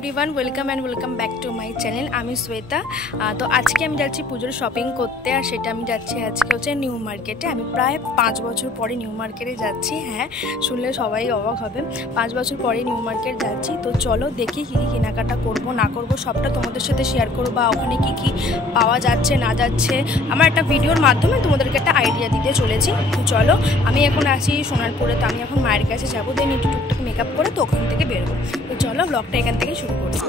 Everyone welcome and welcome back to my channel आमी श्वेता। तो आज के जाচ্ছি পুজোর শপিং করতে, আর সেটা আমি যাচ্ছি আজকে হচ্ছে নিউ মার্কেটে। আমি প্রায় 5 বছর পরে নিউ মার্কেটে যাচ্ছি। হ্যাঁ, শুনলে সবাই অবাক হবে, 5 বছর পরে নিউ মার্কেট যাচ্ছি। তো চলো দেখি কী কী কেনাকাটা করব না করব সবটা তোমাদের সাথে শেয়ার করবো, বা ওখানে কী কী পাওয়া যাচ্ছে না যাচ্ছে আমার একটা ভিডিওর মাধ্যমে তোমাদেরকে একটা আইডিয়া দিতে চলেছি। তো চলো, আমি এখন আছি সোনারপুরে, তো আমি এখন মায়ের কাছে যাবো, দেন একটু টুকটুক মেকআপ করে তো ওখান থেকে বেরোবো। তো চলো ব্লগটা এখান থেকে শুরু করছি।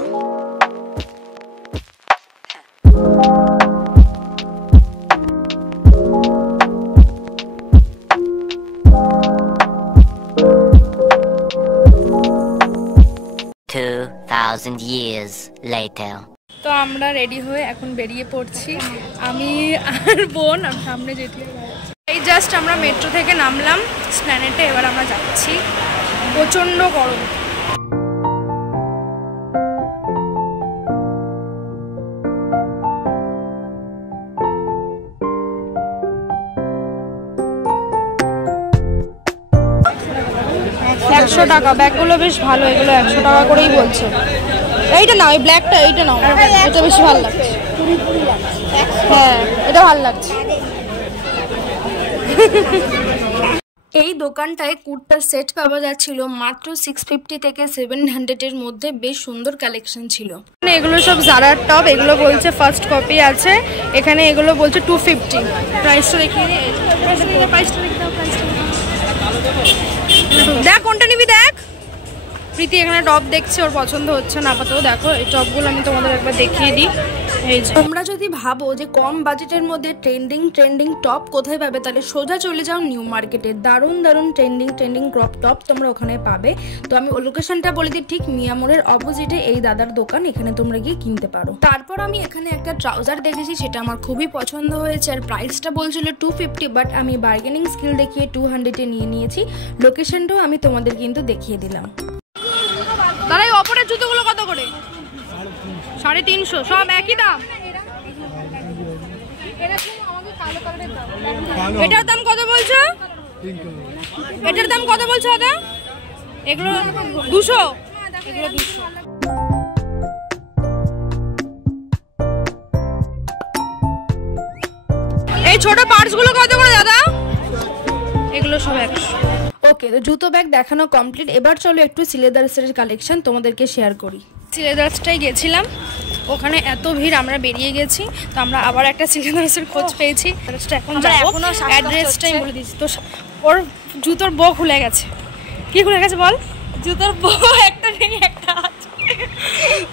তো আমরা রেডি হয়ে এখন বেরিয়ে পড়ছি, আমি আর বোন, আর সামনে যেটি এই জাস্ট আমরা মেট্রো থেকে নামলাম স্প্ল্যানেটে, এবার আমরা যাচ্ছি। প্রচণ্ড গরম। $100 ব্যাগগুলো বেশ ভালো, এগুলো $100 করেই বলছে। এইটা নাও, এই ব্ল্যাকটা এইটা নাও, এটা বেশি ভালো লাগছে। হ্যাঁ, এটা ভালো লাগছে। এই দোকানটায় কুর্তার সেট পাওয়া যাচ্ছিল মাত্র 650 থেকে 700-এর মধ্যে। বেশ সুন্দর কালেকশন ছিল। এগুলো সব জারার টপ, এগুলো বলছে ফার্স্ট কপি আছে, এখানে এগুলো বলছে 250। প্রাইসটা দেখিয়ে দিই, প্রাইসটা দেখ, কোনটা নিবি দেখ। প্রীতি এখানে টপ দেখছে, ওর পছন্দ হচ্ছে না আপাতত। দেখো এই টপগুলো আমি তোমাদের একবার দেখিয়ে দিই। এই যে তোমরা যদি ভাবো যে কম বাজেটের মধ্যে ট্রেন্ডিং টপ কোথায় পাবে, তাহলে সোজা চলে যাও নিউ মার্কেটে। দারুণ ট্রেন্ডিং ক্রপ টপ তোমরা ওখানে পাবে। তো আমি লোকেশনটা বলে দিই, ঠিক মিয়ামোড়ের অপোজিটে এই দাদার দোকান, এখানে তোমরা গিয়ে কিনতে পারো। তারপর আমি এখানে একটা ট্রাউজার দেখেছি, সেটা আমার খুবই পছন্দ হয়েছে, আর প্রাইসটা বলছিল 250, বাট আমি বার্গেনিং স্কিল দেখিয়ে 200-এ নিয়ে নিয়েছি। লোকেশনটাও আমি তোমাদের কিন্তু দেখিয়ে দিলাম। দাদা এই অপরের জুতোগুলো কত করে? 350, সব একই দাম। এটার দাম কত বলছো? এটার দাম কত বলছো দাদা? এগুলো 200, এগুলো 200। এই ছোট পার্টস গুলো কত করে দাদা? এগুলো সব 100। ওকে, তো জুতো ব্যাগ দেখানো কমপ্লিট। এবার চলো একটু সিলেদার্সের কালেকশন তোমাদেরকে শেয়ার করি। সিলেদার্সটাই গেছিলাম, ওখানে এত ভিড়, আমরা বেরিয়ে গেছি। তো আমরা আবার একটা সিলেদার্সের খোঁজ পেয়েছি, এখন যাবো। অ্যাড্রেসটাই বলে দিচ্ছি। তো ওর জুতোর বো খুলে গেছে। কি খুলে গেছে বল? জুতোর বো একটা নেই, একটা আছে।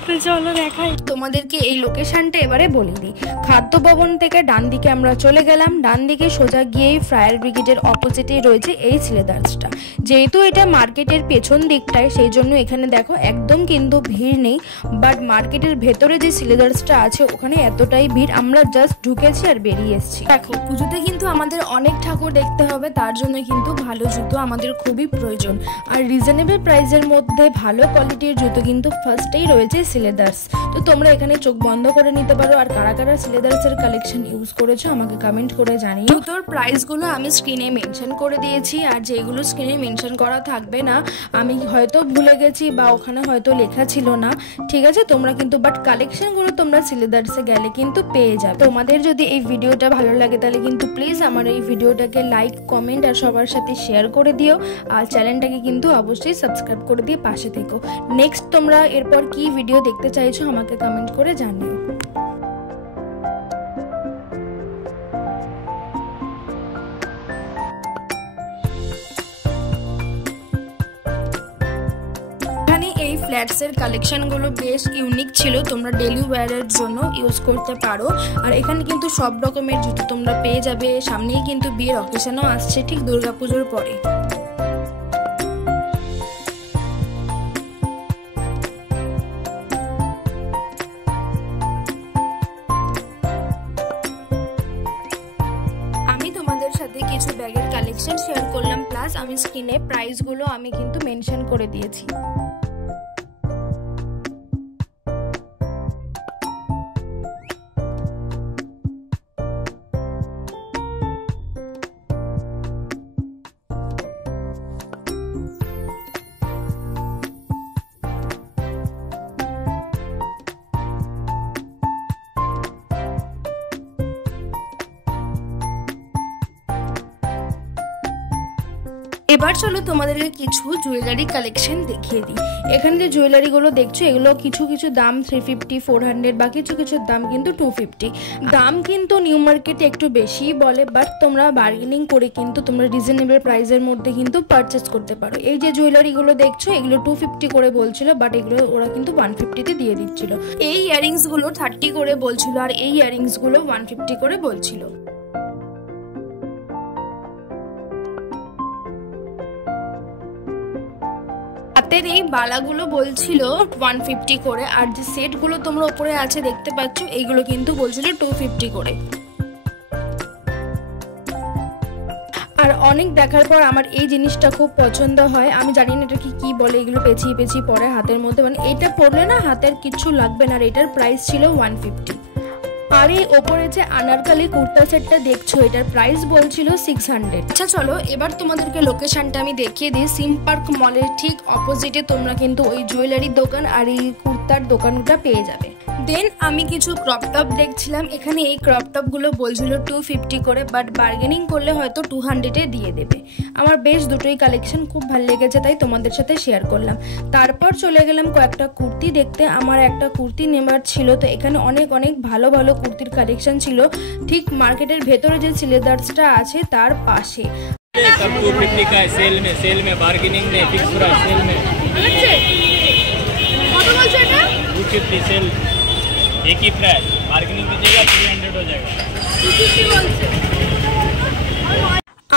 তো চলো দেখাই তোমাদেরকে এই লোকেশনটা এবারে বলে দিই। খাদ্য ভবন থেকে ডান দিকে আমরা চলে গেলাম, ডান দিকে সোজা গিয়েই ফায়ার ব্রিগেডের অপোজিটেই রয়েছে এই সিলেদার্সটা। যেহেতু এটা মার্কেটের পেছন দিকটায়, সেই জন্য এখানে দেখো একদম কিন্তু ভিড় নেই, বাট মার্কেটের ভেতরে যে সিলেদার্সটা আছে ওখানে এতটাই ভিড়। আমরা জাস্ট ঢুকেছি আর বেরিয়ে এসেছি। দেখো পুজোতে কিন্তু আমাদের অনেক ঠাকুর দেখতে হবে, তার জন্য কিন্তু ভালো জুতো আমাদের খুবই প্রয়োজন। আর রিজনেবল প্রাইসের মধ্যে ভালো কোয়ালিটির জুতো কিন্তু ফার্স্টেই রয়েছে সিলেদার্স। তো তোমরা এখানে চোখ বন্ধ করে নিতে পারো। আর কারা কারা সিলেদার্সের কালেকশন ইউজ করেছো আমাকে কমেন্ট করে জানিও। জুতোর প্রাইসগুলো আমি স্ক্রিনে মেনশন করে দিয়েছি, আর যেগুলো স্ক্রিনে মেনশন করা থাকবে না আমি হয়তো ভুলে গেছি, বা ওখানে হয়তো লেখা ছিল না, ঠিক আছে? তোমরা কিন্তু বাট কালেকশনগুলো তোমরা সিলেদার্সে গেলে কিন্তু পেয়ে যাবে। তোমাদের যদি এই ভিডিওটা ভালো লাগে তাহলে কিন্তু প্লিজ আমার এই ভিডিওটাকে লাইক, কমেন্ট আর সবার সাথে শেয়ার করে দিও। আর চ্যানেলটাকে কিন্তু অবশ্যই সাবস্ক্রাইব করে দিয়ে পাশে থেকো। নেক্সট তোমরা এরপর কি ভিডিও দেখতে চাইছো আমাকে কমেন্ট করে জানিও। এই ফ্ল্যাটসের কালেকশনগুলো বেশ ইউনিক ছিল, তোমরা ডেলি ওয়্যারের জন্য ইউজ করতে পারো। আর এখানে কিন্তু সব রকমের জুতো তোমরা পেয়ে যাবে। সামনেই কিন্তু বিয়ের অকেশনও আসছে, ঠিক দুর্গাপুজোর পরে। সাথে কিছু ব্যাগের কালেকশন শেয়ার করলাম, প্লাস আমি স্ক্রিনে প্রাইসগুলো আমি কিন্তু মেনশন করে দিয়েছি। এবার চলো তোমাদেরকে কিছু জুয়েলারি কালেকশন দেখিয়ে দিই। এখানে যে জুয়েলারিগুলো দেখছো এগুলো কিছু কিছু দাম 350, 400 বা কিছু কিছু দাম কিন্তু 250। দাম কিন্তু নিউ মার্কেটে একটু বেশি বলে, বাট তোমরা বার্গেনিং করে কিন্তু তোমরা রিজনেবল প্রাইসের মধ্যে কিন্তু পারচেস করতে পারো। এই যে জুয়েলারিগুলো দেখছো এগুলো 250 করে বলছিল, বাট এগুলো ওরা কিন্তু 150-তে দিয়ে দিচ্ছিল। এই ইয়ারিংসগুলো 30 করে বলছিল, আর এই ইয়ারিংসগুলো 150 করে বলছিল। হাতের এই বালাগুলো বলছিল 150 করে, আর যে সেটগুলো তোমরা উপরে আছে দেখতে পাচ্ছ এইগুলো কিন্তু বলছিল 250 করে। আর অনেক দেখার পর আমার এই জিনিসটা খুব পছন্দ হয়। আমি জানি না এটা কি বলে, এগুলো পেঁচিয়ে পেঁচিয়ে পরে হাতের মধ্যে, মানে এটা পরলে না হাতের কিছু লাগবে না। আর এটার প্রাইস ছিল 150। আর এই ওপরে যে আনারকালি কুর্তা সেটটা দেখছো এটার প্রাইস বলছিল 600। আচ্ছা চলো এবার তোমাদেরকে লোকেশনটা আমি দেখিয়ে দিই। সিম পার্ক মলের ঠিক অপোজিটে তোমরা কিন্তু ওই জুয়েলারির দোকান আর এই কুর্তার দোকানটা পেয়ে যাবে। দেন আমি কিছু ক্রপ টপ দেখছিলাম। এখানে এই ক্রপ টপগুলো বলছিল 250 করে, বাট বার্গেনিং করলে হয়তো 200-এ দিয়ে দেবে। আমার বেশ দুটোই কালেকশন খুব ভালো লেগেছে, তাই তোমাদের সাথে শেয়ার করলাম। তারপর চলে গেলাম কয়েকটা কুর্তি দেখতে। আমার একটা কুর্তি নেবার ছিল, তো এখানে অনেক অনেক ভালো ভালো কুর্তির কালেকশন ছিল, ঠিক মার্কেটের ভেতরে যে সিলেদার্সটা আছে তার পাশে। सब 250 का है सेल में बार्गेनिंग में फिक्स प्राइस सेल में কত বলছো এটা? 250 सेल एक ही प्राइस, बार्गेनिंग कीजिएगा 300 हो जाएगा। 250 বলছে।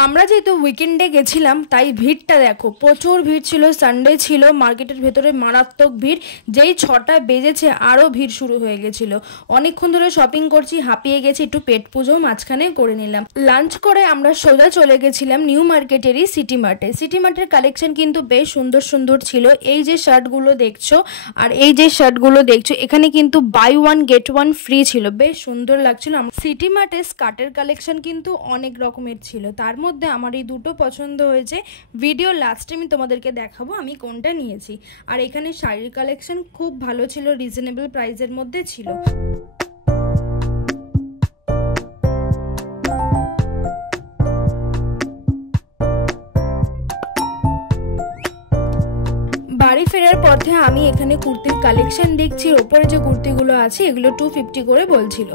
আমরা যেহেতু উইকেন্ডে গেছিলাম তাই ভিড়টা দেখো, প্রচুর ভিড় ছিল। সানডে ছিল, মার্কেটের ভেতরে মারাত্মক ভিড়। যেই 6টা বেজেছে আরও ভিড় শুরু হয়ে গেছিল। অনেকক্ষণ ধরে শপিং করছি, হাঁপিয়ে গেছি, একটু পেট পুজো মাঝখানে করে নিলাম। লাঞ্চ করে আমরা সোজা চলে গেছিলাম নিউ মার্কেটেরই সিটি মার্টে। সিটি মার্টের কালেকশন কিন্তু বেশ সুন্দর সুন্দর ছিল। এই যে শার্টগুলো দেখছো আর এই যে শার্টগুলো দেখছো এখানে কিন্তু বাই 1 get 1 ফ্রি ছিল, বেশ সুন্দর লাগছিল। সিটি মার্টে স্কার্টের কালেকশন কিন্তু অনেক রকমের ছিল, তার মধ্যে আমার এই দুটো পছন্দ হয়েছে। ভিডিও লাস্টে আমি তোমাদেরকে দেখাবো আমি কোনটা নিয়েছি। আর এখানে শাড়ির কালেকশন খুব ভালো ছিল, রিজনেবল প্রাইসের মধ্যে ছিল। বাড়ি ফেরার পথে আমি এখানে কুর্তির কালেকশন দেখছি। ওপরে যে কুর্তিগুলো আছে এগুলো 250 করে বলছিল।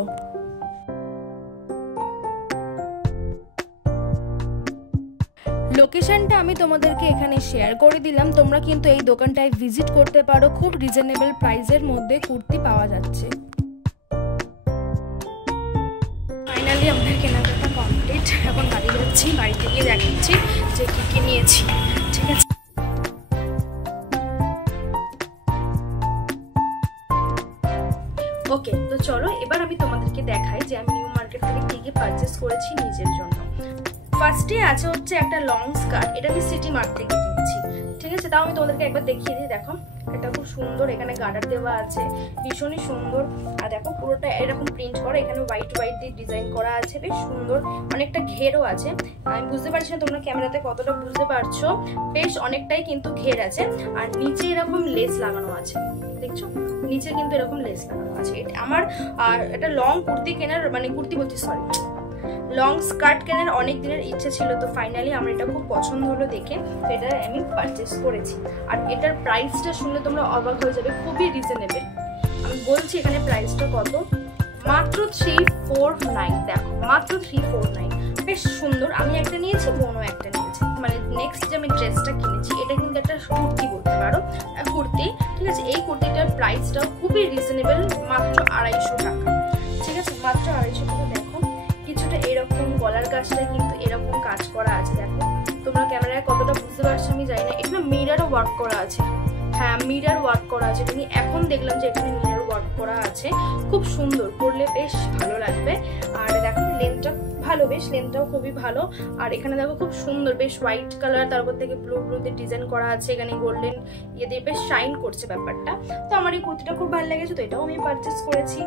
লোকেশনটা আমি তোমাদেরকে এখানে শেয়ার করে দিলাম। তোমরা কিন্তু এই দোকানটায় ভিজিট করতে পারো, খুব রিজনেবল প্রাইসের মধ্যে কুর্তি পাওয়া যাচ্ছে। ফাইনালি আমাদের কেনাকাটা কমপ্লিট। এখন বাড়ি যাচ্ছি, বাড়িতে গিয়ে দেখাচ্ছি যে কি কি নিয়েছি। ঠিক আছে, ওকে। তো চলো এবার আমি তোমাদেরকে দেখাই যে আমি নিউ মার্কেট থেকে কি কি পারচেস করেছি নিজের জন্য। ফার্স্টে আছে হচ্ছে একটা লং স্কার্ট, এটা আমি সিটি মার্ট থেকে কিনেছি। ঠিক আছে, তাও আমি তোমাদেরকে একবার দেখিয়ে দিই। দেখো এটা খুব সুন্দর, এখানে গার্ডার দেওয়া আছে, ভীষণই সুন্দর। আর দেখো পুরোটা এরকম প্রিন্ট করা, এখানে হোয়াইট হোয়াইট দিয়ে ডিজাইন করা আছে, বেশ সুন্দর। অনেকটা ঘেরও আছে, আমি বুঝতে পারছি না তোমরা ক্যামেরাতে কতটা বুঝতে পারছো, বেশ অনেকটাই কিন্তু ঘের আছে। আর নিচে এরকম লেস লাগানো আছে, দেখছো নিচে কিন্তু এরকম লেস লাগানো আছে। আমার আর এটা লং কুর্তি কেনার, মানে কুর্তি বলছি সরি, লং স্কার্ট কেনার অনেক দিনের ইচ্ছে ছিল। তো ফাইনালি আমার এটা খুব পছন্দ হলো দেখে, তো এটা আমি পারচেস করেছি। আর এটার প্রাইসটা শুনলে তোমরা অবাক হয়ে যাবে, খুবই রিজনেবল। আমি বলছি এখানে প্রাইসটা কত, মাত্র 349। দেখো মাত্র 349, বেশ সুন্দর। আমি একটা নিয়েছি, বোনও একটা নিয়েছে। মানে নেক্সট যে আমি ড্রেসটা কিনেছি এটা কিন্তু একটা কুর্তি বলতে পারো, কুর্তি। ঠিক আছে, এই কুর্তিটার প্রাইসটাও খুবই রিজনেবল, মাত্র 250 টাকা। ঠিক আছে, মাত্র 250 টাকা। দেখো কিছুটা এরকম গলার কাজটা কিন্তু এরকম কাজ করা আছে। দেখো তোমরা ক্যামেরায় কতটা বুঝতে পারছো আমি জানি না, এখানে মিররও ওয়ার্ক করা আছে। হ্যাঁ, মিরর ওয়ার্ক করা আছে। আমি এখন দেখলাম যে এখানে মিরর ওয়ার্ক করা আছে, খুব সুন্দর, পরলে বেশ ভালো লাগবে। আর দেখো লেন্থটা ভালো, বেশ লেন্থটাও খুবই ভালো। আর এখানে দেখো খুব সুন্দর, বেশ হোয়াইট কালার, তারপর থেকে ব্লু ব্লুতে ডিজাইন করা আছে, এখানে গোল্ডেন ইয়ে দিয়ে বেশ শাইন করছে ব্যাপারটা। তো আমার এই কুর্তিটা খুব ভালো লেগেছে, তো এটাও আমি পারচেস করেছি।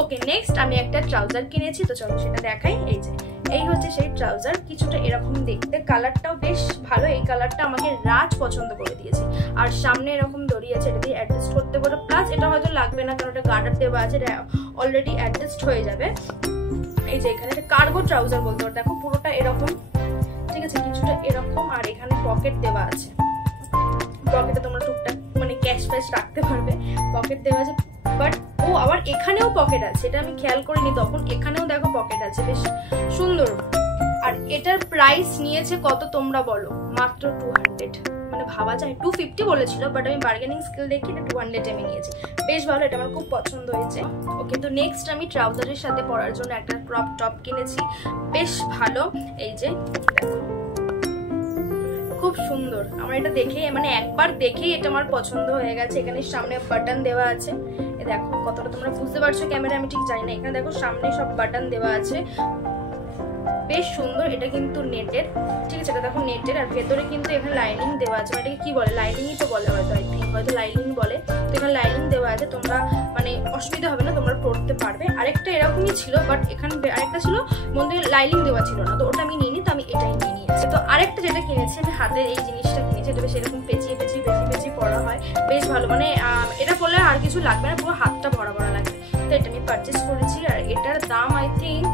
ওকে, নেক্সট আমি একটা ট্রাউজার কিনেছি, তো চলো সেটা দেখাই। এই যে এই হচ্ছে সেই ট্রাউজার, কিছুটা এরকম দেখতে, কালারটাও বেশ ভালো। এই কালারটা আমাকে রাজ পছন্দ করে দিয়েছে। আর সামনে এরকম দড়ি আছে, এটা দিয়ে অ্যাডজাস্ট করতে পারো। প্লাস এটা হয়তো লাগবে না কারণ এটা গার্ডার দেওয়া আছে, এটা অলরেডি অ্যাডজাস্ট হয়ে যাবে। এই যে এখানে একটা কার্গো ট্রাউজার বলতে পারো, দেখো পুরোটা এরকম। ঠিক আছে কিছুটা এরকম, আর এখানে পকেট দেওয়া আছে, পকেটে তোমরা টুকটাক মানে ক্যাশ ফ্যাশ রাখতে পারবে, পকেট দেওয়া আছে। বাট ও আবার এখানেও পকেট আছে, এটা আমি খেয়াল করিনি তখন, এখানেও দেখো পকেট আছে, বেশ সুন্দর। আর এটার প্রাইস নিয়েছে কত তোমরা বলো? মাত্র 200, মানে ভাবা যায় 250 বলেছিল, বাট আমি বার্গেনিং স্কিল দেখি এটা 200 আমি নিয়েছি। বেশ ভালো, এটা আমার খুব পছন্দ হয়েছে। ওকে, তো নেক্সট আমি ট্রাউজারের সাথে পরার জন্য একটা ক্রপ টপ কিনেছি, বেশ ভালো। এই যে দেখো, খুব সুন্দর, আমার এটা দেখে মানে একবার দেখেই এটা আমার পছন্দ হয়ে গেছে। এখানে সামনে বাটন দেওয়া আছে, দেখো কতটা তোমরা বুঝতে পারছো ক্যামেরা আমি ঠিক জানি না, এখানে দেখো সামনে সব বাটন দেওয়া আছে, বেশ সুন্দর। এটা কিন্তু নেটের, ঠিক আছে, এটা দেখো নেটের, আর ভেতরে কিন্তু এখানে লাইনিং দেওয়া আছে, এটাকে কি বলে, লাইনিংই তো বলে হয়তো, আই থিঙ্ক হয়তো লাইনিং বলে। তো এখানে লাইনিং দেওয়া আছে, তোমরা মানে অসুবিধা হবে না, তোমরা পড়তে পারবে। আরেকটা এরকমই ছিল, বাট এখানে আরেকটা ছিল মধ্যে লাইনিং দেওয়া ছিল না, তো ওটা আমি নিইনি, তো আমি এটাই নিয়ে নিয়েছি। তো আরেকটা যেটা কিনেছি আমি হাতের এই জিনিসটা কিনেছি, এটা বেশ এরকম পেঁচিয়ে পেঁচিয়ে পেঁচিয়ে পেঁচিয়ে পড়া হয়, বেশ ভালো, মানে এটা পড়লে আর কিছু লাগবে না, পুরো হাতটা ভরা ভরা লাগবে। তো এটা আমি পারচেস করেছি, আর এটার দাম আই থিঙ্ক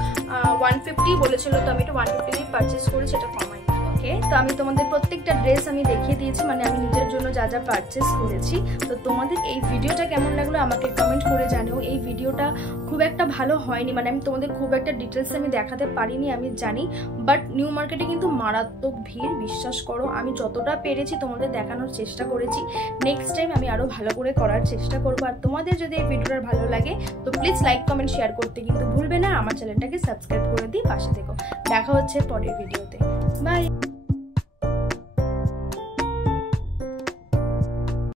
150 বলেছিল, তো আমি এটা 150 পারচেস করেছি, এটা কমাই। ওকে, তো আমি তোমাদের প্রত্যেকটা ড্রেস আমি দেখিয়ে দিয়েছি, মানে আমি নিজের জন্য যা যা পারচেস করেছি। তো তোমাদের এই ভিডিওটা কেমন লাগলো আমাকে কমেন্ট করে জানিও। এই ভিডিওটা খুব একটা ভালো হয়নি, মানে আমি তোমাদের খুব একটা ডিটেলস আমি দেখাতে পারিনি আমি জানি, বাট নিউ মার্কেটে কিন্তু মারাত্মক ভিড়, বিশ্বাস করো। আমি যতটা পেরেছি তোমাদের দেখানোর চেষ্টা করেছি, নেক্সট টাইম আমি আরও ভালো করে করার চেষ্টা করবো। আর তোমাদের যদি এই ভিডিওটা ভালো লাগে তো প্লিজ লাইক কমেন্ট শেয়ার করতে কিন্তু ভুলবে না, আমার চ্যানেলটাকে সাবস্ক্রাইব করে দিয়ে পাশে থেকো। দেখা হচ্ছে পরের ভিডিওতে, বাই।